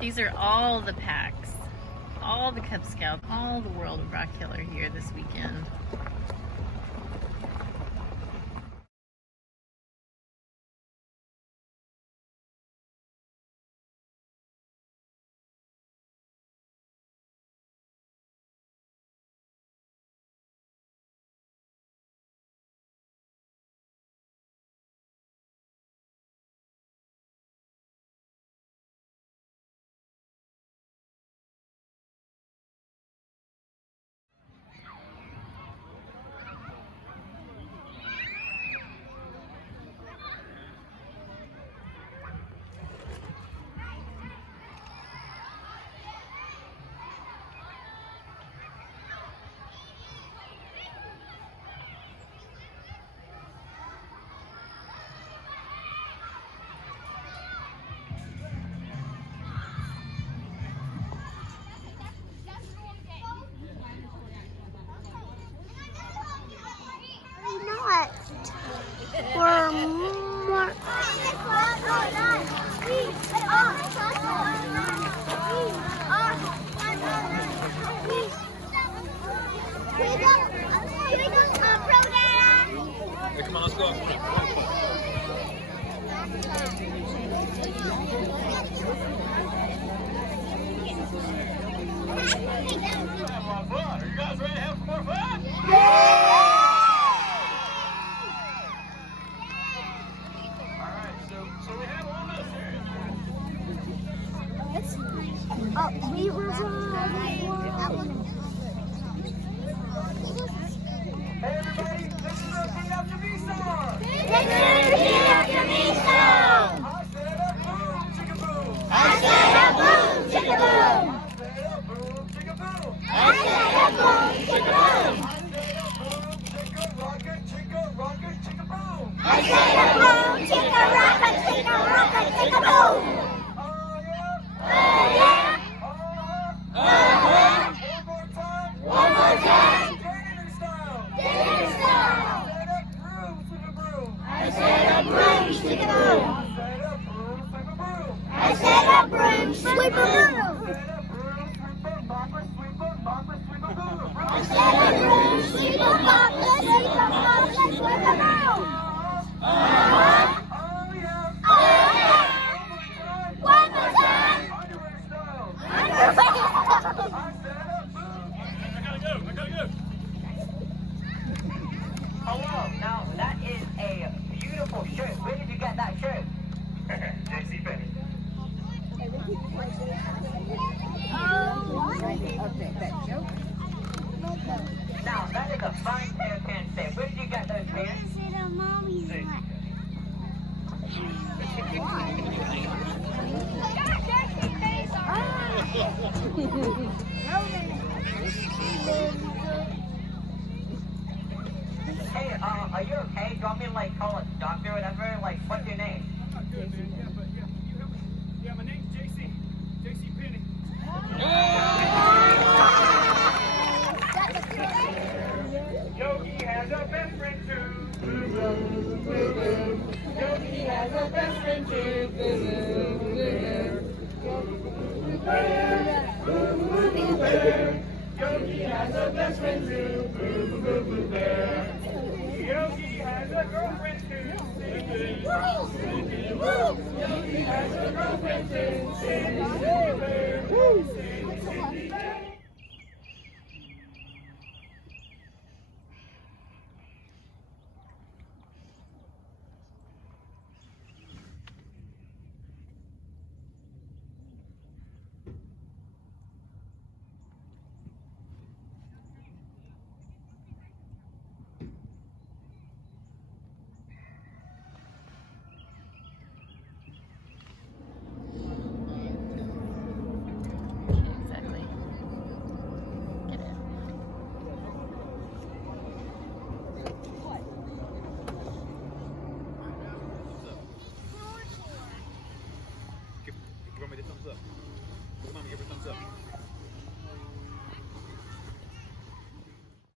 These are all the packs, all the Cub Scouts, all the World of Rockhill are here this weekend. We're more. Come on, let's go. Are you guys ready to have some more fun? Yeah! We were Hey everybody, this is our Get After Me song! Get After Me song! I said a boom, chicka boom! I said a boom, chicka boom! I said a boom, chicka boom! I said a boom, chicka rocket, chicka rocket, chicka boom! One more time! Janitor style! I said a broom, sweep a broom! I said a broom, sweep a broom! I said a broom, sweep a bop, let's sweep a bop, let's sweep a broom! One more time! Underwear style! I gotta go. Hello, now that is a beautiful shirt. Where did you get that shirt? JC Penney. Now that is a fine pair of pants there. Where did you get those pants? Hey, are you okay? Do you want me to like call a doctor or whatever? Like, what's your name? I'm good, man. Yeah, but yeah, my name's JC. JC Penney. Yogi has a best friend too. Yogi has a best friend too. Yogi has a best friend too.